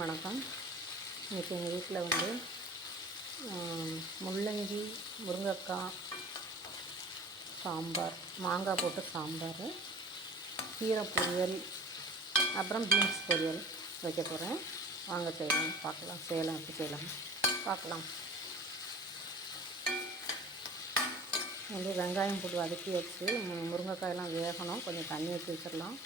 வணக்கம். இன்றைக்கி எங்கள் வீட்டில் வந்து முள்ளங்கி முருங்கைக்காய் சாம்பார், மாங்காய் போட்டு சாம்பார், கீரை பொரியல், அப்புறம் பீன்ஸ் பொரியல் வைக்க போகிறேன். வாங்க செய்யலாம், பார்க்கலாம். செய்யலாம், எப்படி செய்யலாம் பார்க்கலாம். வந்து வெங்காயம் போட்டு வதக்கி வச்சு முருங்கைக்காயெல்லாம் வேகணும். கொஞ்சம் தண்ணி ஊற்றி வச்சிடலாம்.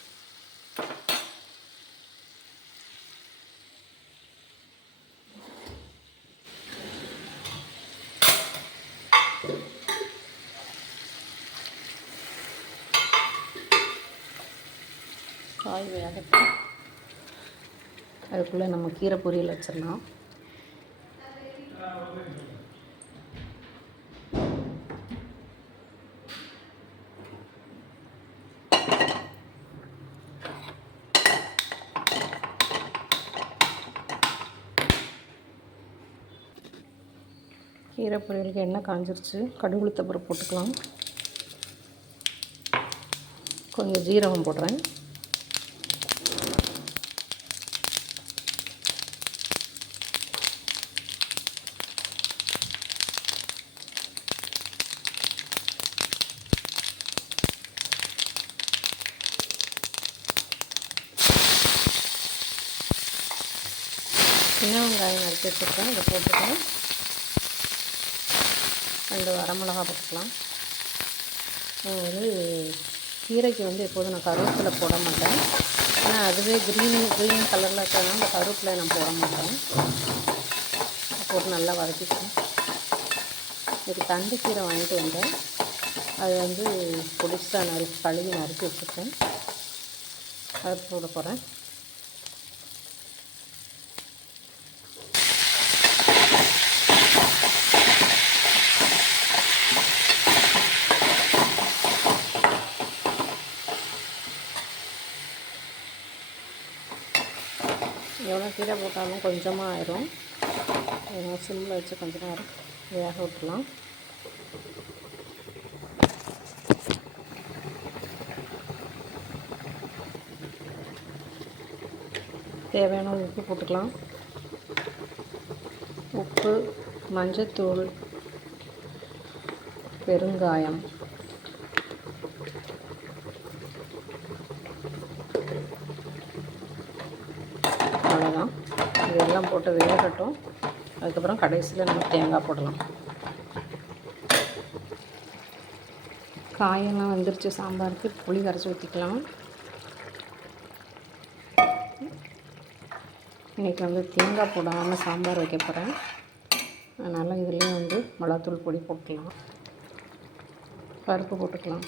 காய் வேகட்டும். அதுக்குள்ளே நம்ம கீரை பொரியல் வச்சிடலாம். கீரை பொரியலுக்கு எண்ணெய் காஞ்சிருச்சு. கடுகு உளுத்தம் பருப்பு போட்டுக்கலாம். கொஞ்சம் ஜீரகம் போடுறேன். சின்ன வெங்காயம் நறுக்கி வச்சுருக்கேன், இதை போட்டுக்கலாம். 2 வரமிளகா போட்டுக்கலாம். வந்து கீரைக்கு வந்து எப்போதும் நான் கருவேப்பிலை போட மாட்டேன். ஏன்னா அதுவே க்ரீன் கலரில் இருக்கிறதுனால அந்த கருவேப்பிலை நான் போட மாட்டேன். போட்டு நல்லா வதக்கிக்கலாம். இதுக்கு தண்டு கீரை வாங்கிட்டு வந்தேன். அது வந்து பொடிசாக கழுவி நறுக்கி வச்சுருக்கேன். அதை போட போகிறேன். எவ்வளோ கீரை போட்டாலும் கொஞ்சமாக ஆயிரும். சிம்மில் வச்சு கொஞ்சம் நேரம் வேக விட்டுலாம். தேவையான உப்பு போட்டுக்கலாம். உப்பு, மஞ்சத்தூள், பெருங்காயம், அவ்வளோதான். இதெல்லாம் போட்டு வேகட்டும். அதுக்கப்புறம் கடைசியில் நம்ம தேங்காய் போடலாம். காயெல்லாம் வந்துருச்சு. சாம்பாருக்கு புளி கரைச்சி ஊற்றிக்கலாம். இன்றைக்கி வந்து தேங்காய் போடாமல் சாம்பார் வைக்க போகிறேன். அதனால் இதுலேயும் வந்து மிளகாத்தூள் பொடி போட்டுக்கலாம். பருப்பு போட்டுக்கலாம்.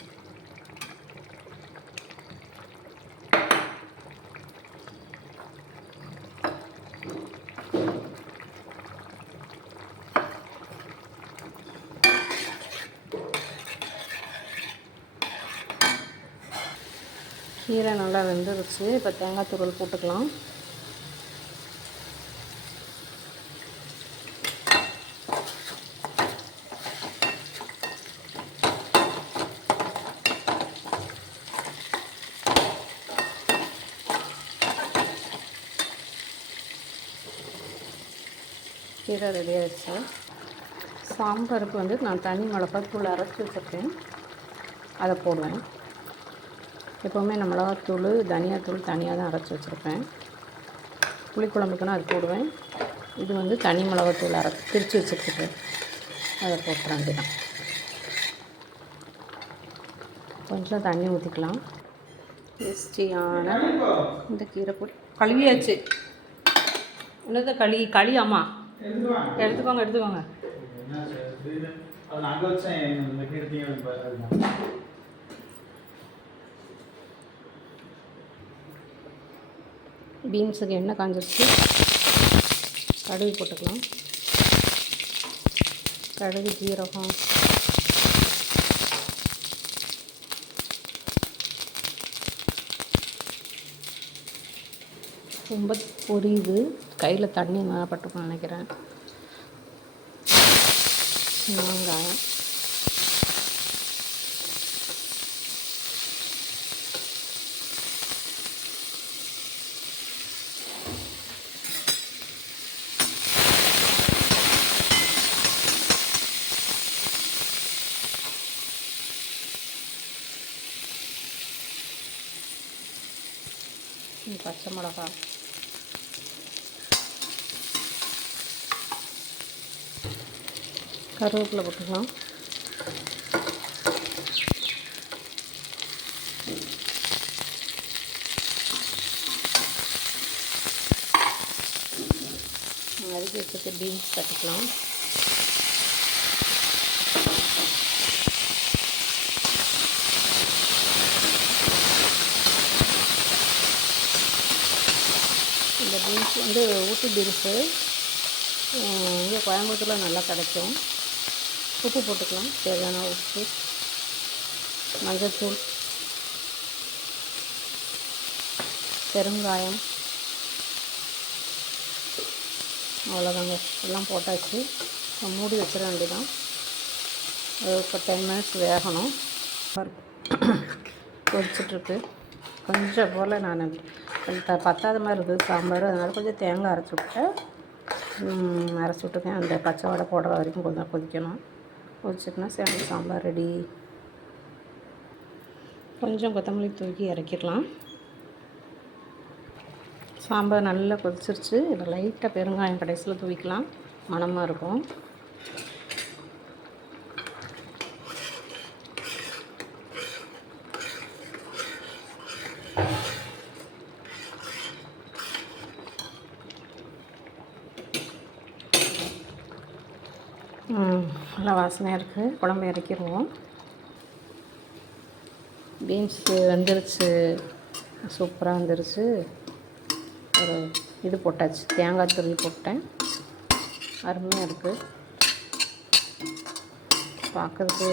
கீரை நல்லா வெந்துருச்சு. இப்போ தேங்காய் துருவல் போட்டுக்கலாம். கீரை ரெடி ஆகிடுச்சு. சாம்பாருக்கு வந்து நான் தனி மிளகாத்தூள் அரைச்சி வச்சுருக்கேன், அதை போடுவேன். எப்போவுமே நான் மிளகாத்தூள், தனியாத்தூள் தனியாக தான் அரைச்சி வச்சுருப்பேன். புளிக்குழம்புக்குன்னா அது போடுவேன். இது வந்து தனி மிளகாத்தூள் பிரித்து வச்சுருக்கேன், அதை போட்டுற வேண்டியதான். கொஞ்சம் தண்ணி ஊற்றிக்கலாம். டேஸ்டியான இந்த கீரை பொடி கழுவியாச்சு. என்னது களி அம்மா எடுத்துக்கோங்க. பீன்ஸுக்கு எண்ணெய் காஞ்சிருச்சு. கடுகு போட்டுக்கலாம். கடுகு, ஜீரகம், ரொம்ப பொரியுது. கையில் தண்ணி பட்டுக்கணும்னு நினைக்கிறேன். வெங்காயம், பச்சை மிளகாய், கருவேப்பிலை போட்டுக்கலாம். அதுக்கு வச்சுட்டு பீன்ஸ் தட்டிக்கலாம். இந்த பீன்ஸ் வந்து ஊட்டி பீன்ஸு இங்கே கோயம்புத்தூரில் நல்லா கிடைக்கும். உப்பு போட்டுக்கலாம், தேவையான உப்பு, மஞ்சள்தூள், பெருங்காயம், அவ்வளோதாங்க. எல்லாம் போட்டாச்சு. மூடி வச்சிட வேண்டியதான். இப்போ 10 மினிட்ஸ் வேகணும். கொதிச்சிட்ருக்கு. கொஞ்சம் போல் நான் பத்தாத மாதிரி இருக்குது சாம்பார், அதனால் கொஞ்சம் தேங்காய் அரைச்சி விட்டுருக்கேன். அந்த பச்சை வடை போடுற வரைக்கும் கொஞ்சம் கொதிக்கணும். கொதிச்சிட்டுனா சரி, சாம்பார் ரெடி. கொஞ்சம் கொத்தமல்லி தூக்கி இறக்கிடலாம். சாம்பார் நல்லா கொதிச்சிருச்சு. இதில் லைட்டாக பெருங்காயம் கடைசியில் தூவிக்கலாம், மணமாக இருக்கும். நல்லா வாசனையாக இருக்குது. குழம்பு இறக்கிடுவோம். பீன்ஸு வெந்துருச்சு, சூப்பராக வந்துருச்சு. ஒரு இது போட்டாச்சு, தேங்காய் துருவி போட்டேன். அருமையாக இருக்குது, பார்க்கறதுக்கு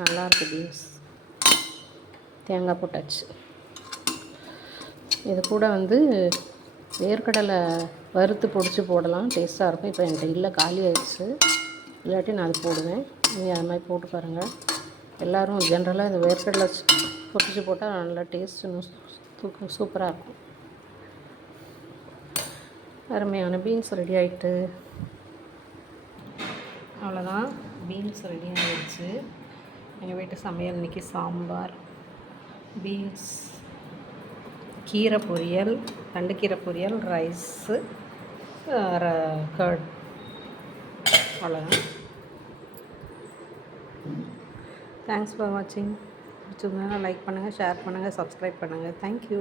நல்லாயிருக்கு. பீன்ஸ் தேங்காய் போட்டாச்சு. இது கூட வந்து வேர்க்கடலை வறுத்து பொடிச்சு போடலாம், டேஸ்ட்டாக இருக்கும். இப்போ என்கிட்ட இல்லை, காலி ஆயிடுச்சு. இல்லாட்டி நான் அது போடுவேன். நீங்கள் அது மாதிரி போட்டு பாருங்கள். எல்லோரும் ஜென்ரலாக இந்த வேர்க்கடலை பொடிச்சு போட்டால் நல்லா டேஸ்ட்டு சூப்பராக இருக்கும். அருமையான பீன்ஸ் ரெடி ஆகிட்டு. அவ்வளோதான், பீன்ஸ் ரெடி ஆகிடுச்சு. எங்கள் வீட்டு சமையல் இன்றைக்கி சாம்பார், பீன்ஸ், கீரை பொரியல், தண்டுக்கீரை பொரியல், ரைஸு, கர்ட். அவ்வளோதான். தேங்க்ஸ் ஃபார் வாட்சிங். பிடிச்சிருந்தா லைக் பண்ணுங்கள், ஷேர் பண்ணுங்கள், சப்ஸ்கிரைப் பண்ணுங்கள். தேங்க்யூ.